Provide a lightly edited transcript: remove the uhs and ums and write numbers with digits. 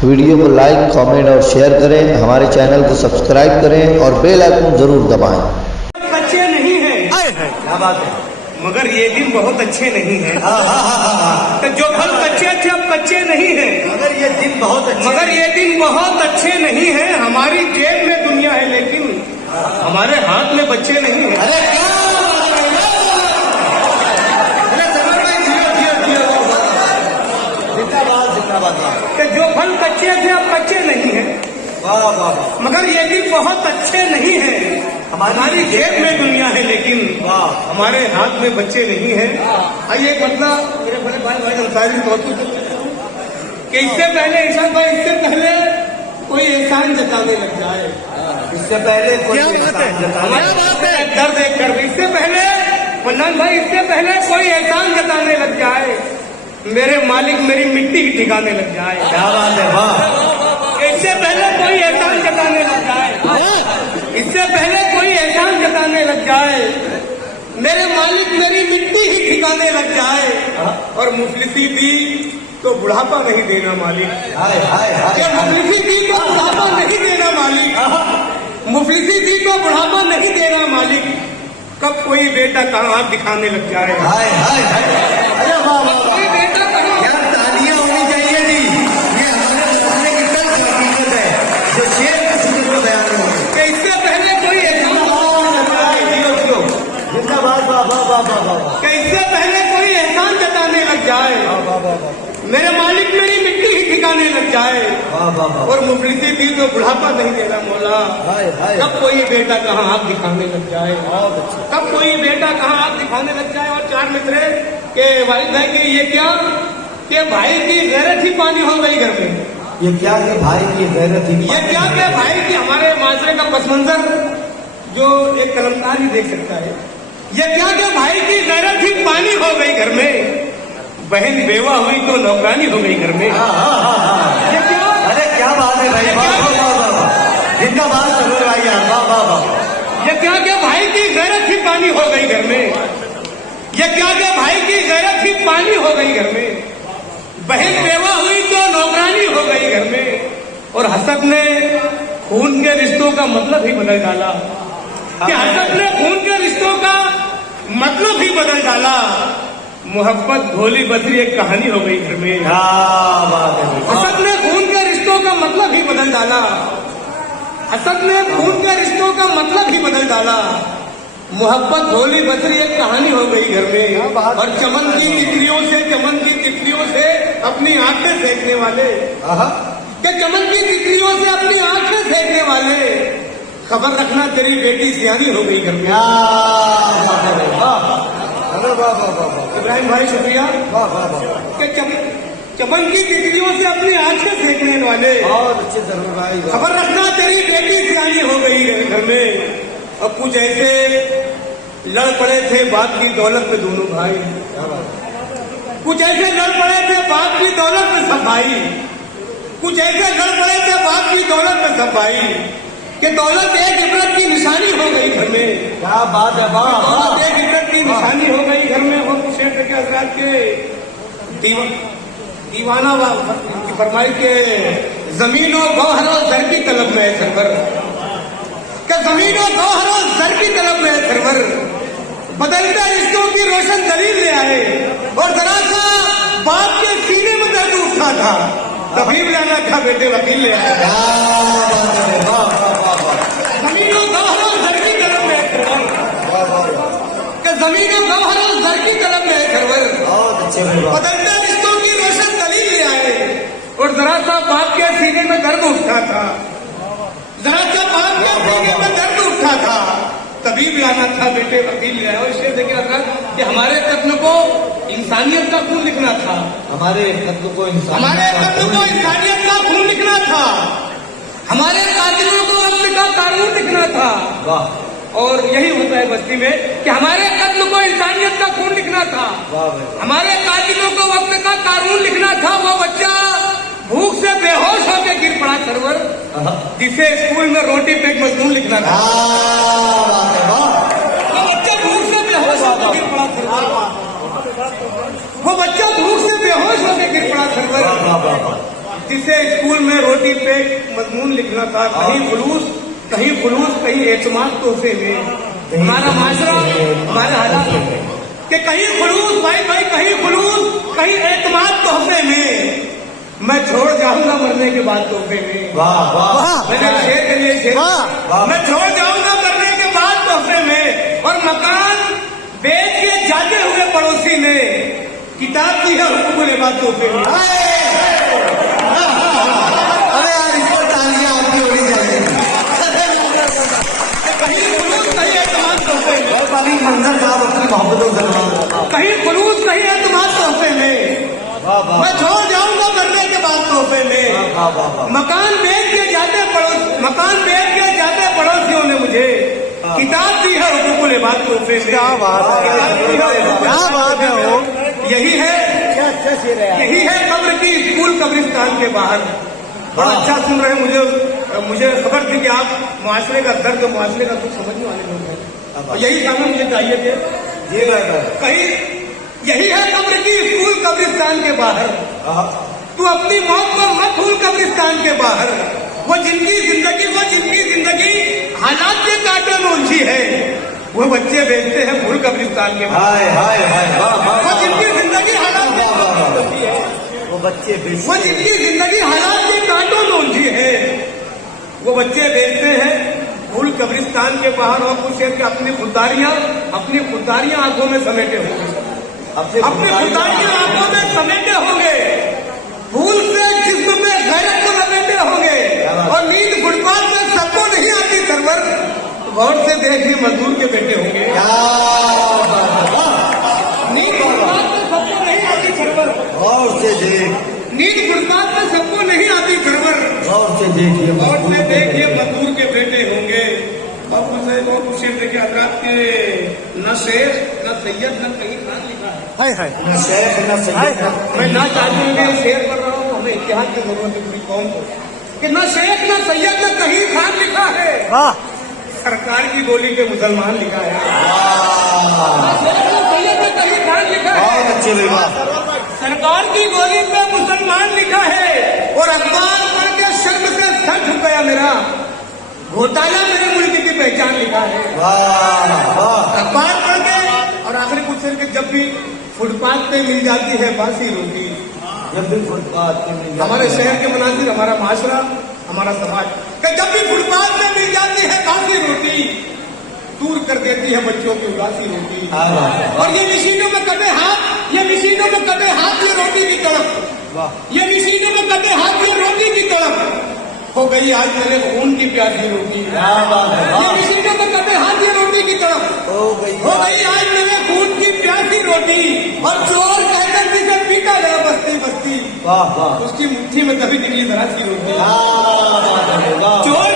Video को like, comment और share करें। हमारे चैनल को सब्सक्राइब करें और बेल आइकन जरूर दबाएं। बच्चे नहीं हैं, क्या बात है, मगर ये दिन बहुत अच्छे नहीं हैं। तो जो फल कच्चे थे अब कच्चे नहीं हैं, मगर ये दिन बहुत अच्छे, मगर ये दिन बहुत अच्छे नहीं हैं। हमारी जेब में दुनिया है लेकिन हमारे हाथ में बच्चे नहीं हैं। अरे क्या कि जो फल कच्चे थे अब कच्चे नहीं हैं, वाह वाह वाह, मगर ये दिन बहुत अच्छे नहीं हैं। हमारी जेब में दुनिया है लेकिन वाह, हमारे हाथ में बच्चे नहीं हैं। आइए मतलब मेरे बड़े भाई अंसारी मौजूद कि इससे पहले ईशान भाई, इससे पहले कोई एहसान जताने लग जाए, इससे पहले कोई दर्द एक कर, इससे पहले मन्नान भाई, इससे पहले कोई एहसान जताने लग जाए, मेरे मालिक मेरी मिट्टी ही ठिकाने लग जाए। क्या बात है, वाह, इससे पहले कोई एहसान जताने लग जाए, इससे पहले कोई एहसान जताने लग जाए, मेरे मालिक मेरी मिट्टी ही ठिकाने लग जाए। और मुफलिसी दी तो बुढ़ापा नहीं देना मालिक, हाय हाय हाय, मुफलिसी दी तो बुढ़ापा नहीं देना मालिक, मुफलिसी दी तो बुढ़ापा नहीं देना मालिक। कब कोई बेटा कहाँ हाथ दिखाने लग जाए, हाय हाय हाय, अरे वाह वाह, कोई बेटा कहाँ, क्या तालियां होनी चाहिए जी। ये हमारे बताने की तर्क हकीकत है जो शेर के सूरत में बयान हो। कि इससे पहले कोई जिंदाबाद, वाह वाह वाह वाह वाह, कि इससे पहले कोई एहसान जताने लग जाए, वाह वाह वाह, मेरे मालिक मेरी मिट्टी ही ठिकाने लग जाए। वाह वाह वाह, और मुफलिसी दी तो बुढ़ापा नहीं देना मौला। हाय हाय, कब कोई बेटा कहाँ हाथ दिखाने लग जाए, बहुत अच्छा, कब कोई बेटा कहाँ हाथ दिखाने लग जाए। और चार मित्र के वालिद भाई की ये क्या कि भाई की गैरत ही पानी हो गई घर में। ये क्या कि भाई की गैरत ही, ये क्या कि भाई की, हमारे माशरे का पस मंजर जो एक कलमकार ही देख सकता है। ये क्या कि भाई की गैरत ही पानी हो गई घर में, बहन बेवा हुई तो नौकरानी हो गई घर में। ये क्या, अरे क्या बात है भाई, वाह वाह वाह वाह, जिंदाबाद सरोज भाई, वाह वाह वाह, ये क्या कि भाई की गैरत ही पानी हो गई घर में, ये क्या कि भाई की गैरत ही पानी हो गई घर में, बहन बेवा हुई तो नौकरानी हो गई घर में। और हसद ने खून के रिश्तों का मतलब ही बदल डाला, कि हसद ने खून के रिश्तों का मतलब ही बदल डाला। मोहब्बत भोली बसरी एक कहानी हो गई घर में। क्या बात है, हसद ने खून के रिश्तों का मतलब ही बदल डाला, हसद ने खून के रिश्तों का मतलब ही बदल डाला। मोहब्बत भोली बसरी एक कहानी हो गई घर में। और चमन की तितलियों से, चमन की तितलियों से अपनी आंखें सेकने वाले, कि चमन की तितलियों से अपनी आंखें सेकने वाले, खबर रखना तेरी बेटी सियानी हो गई घर में। क्या बात है, वाह वाह वाह वाह, इब्राहिम भाई शुक्रिया। वाह वाह वाह, कि चमन की तितलियों से अपनी आंखें सेकने वाले, बहुत अच्छे सरोज भाई, खबर रखना तेरी बेटी सियानी हो गई घर में। और कुछ ऐसे लड़ पड़े थे बाप की दौलत में दोनों भाई, क्या बात, कुछ ऐसे लड़ पड़े थे बाप की दौलत में सब भाई, कुछ ऐसे लड़ पड़े थे बाप की दौलत में सब भाई, कि दौलत एक इबरत की निशानी हो गई घर में। क्या बात है, वाह वाह, दौलत एक इबरत की निशानी हो गई घर में। और शेर के हजरात के दीवाना की फरमाई के जमीन और गौहर और जर की तलब में है सरवर, कि जमीन और गौहर और जर की तलब में है सरवर, बदलते रिश्तों की रोशन दलील ले आए। और जरा सा बाप के सीने में दर्द उठा था, तभी बुलाना था बेटे वकील ले आए। क्या बात है, वाह वाह वाह, जमीन और गौहर और जर की तलब में है सरवर, वाह वाह, कि जमीन और गौहर और जर की तलब में है सरवर, बहुत अच्छे भाई, बदलते रिश्तों की रोशन दलील ले आए। और जरा सा बाप के सीने में दर्द उठा था, जरा सा बाप के सीने में दर्द उठा था, तभी भी आना था बेटे वकील ले आए। इसलिए देखिए कि हमारे कत्ल को इंसानियत का खून लिखना था, हमारे कत्ल को हमारे कत्ल को इंसानियत का खून लिखना था, हमारे कातिलों को वक्त का कानून लिखना था। वाह, और यही होता है बस्ती में कि हमारे कत्ल को इंसानियत का खून लिखना था, वाह भाई, हमारे कातिलों को वक्त का कानून लिखना था। वो बच्चा भूख से बेहोश होकर गिर पड़ा सरवर, जिसे स्कूल में रोटी पेट मजनून लिखना था। वो बच्चा भूख से बेहोश होकर गिर पड़ा सरवर, वो बच्चा भूख से बेहोश होकर गिर पड़ा सरवर, जिसे स्कूल में रोटी पे मजमून लिखना था, कहीं खुलूस कहीं एतमाद तोहफे में। हमारा माशरा हमारे हालात कि कहीं खुलूस भाई कहीं खुलूस कहीं एतमाद तोहफे में, मैं छोड़ जाऊंगा मरने के बाद तोहफे में। वाह वाह मैंने शेर के लिए शेर, मैं छोड़ जाऊंगा मरने के बाद तोहफे में, और मकान बेच के जाते हुए पड़ोसी ने किताब दी है हुक्म ने बात तोहफे में। अरे यार इसको तालियां आपकी होनी चाहिए। कहीं खुलूस कहीं एतमाद तोहफे में, बहुत बारी मंजर साहब अपनी मोहब्बतों से कहीं खुलूस कहीं एतमाद तोहफे में, मैं छोड़ जाऊंगा मरने के बाद तोहफे में। मकान बेच के जाते पड़ोसियों ने मुझे किताब दी है हुकूकुल इबाद तोहफे में। क्या बात है वो, यही है कब्र की स्कूल कब्रिस्तान के बाहर। बड़ा अच्छा सुन रहे, मुझे खबर थी कि आप मुआशरे का दर्द मुआशरे का दुख समझने वाले लोग हैं, और यही गाना मुझे चाहिए थे। कहीं यही है कब्र की स्कूल कब्रिस्तान के बाहर, तू अपनी मौत को मत भूल कब्रिस्तान के बाहर। वो जिनकी जिंदगी हालात के कांटे में उलझी है, वो बच्चे बेचते हैं फूल कब्रिस्तान के बाहर। वो जिनकी जिंदगी हालात के कांटों में उलझी है, वो जिनकी जिंदगी हालात के कांटों में उलझी है, वो बच्चे बेचते हैं फूल कब्रिस्तान के बाहर। और कुछ है कि अपनी खुदारियां आंखों में समेटे होंगे, अपनी खुदारियां आंखों में समेटे होंगे, फूल से जिस्म में गैरत को लपेटे होंगे, और नींद फुटपाथ में सबको नहीं आती सरवर, गौर से देखिए मजदूर के बेटे होंगे। नींद फुटपाथ में सबको नहीं आती सरवर, गौर से देख, नींद फुटपाथ में सबको नहीं आती सरवर, गौर से देखिए मजदूर के बेटे होंगे। और कुछ शेर देखिए हजरात के, न शेर न सैयद न कहीं खान लिखा है। न शेख न सैयद मैं ना चाहती हूँ कि शेर पढ़ रहा हूँ, हमें इतिहास की जरूरत है पूरी कौम को, कि न शेख न सैयद न कहीं खान लिखा है, सरकार की बोली पे मुसलमान लिखा है। न शेख न सैयद न कहीं खान लिखा है, सरकार की बोली पे मुसलमान लिखा है। और अखबार पढ़ के शर्म से सर झुक गया मेरा, घोटाला मेरे मुल्क की पहचान लिखा है। अखबार पढ़ के, और आखिरी कुछ सिर के, जब भी फुटपाथ पे मिल जाती है बासी रोटी, हमारे शहर के मनाजिर, हमारा माशरा, हमारा समाज, कि जब भी फुटपाथ पे मिल जाती है बासी रोटी, दूर कर देती है बच्चों की उदासी रोटी। और ये मशीनों में कटे हाथ, ये रोटी की तड़प, ये मशीनों में कटे हाथ, ये रोटी की तड़प हो गई आज मेरे खून की प्यासी रोटी। ये मशीनों में कटे हाथ, ये रोटी की तड़प हो गई आज मेरे खून की प्यासी रोटी। और चोर कहकर जिसे पीटा गया बस्ती बस्ती, उसकी मुट्ठी में कभी निकली जरा सी रोटी। चोर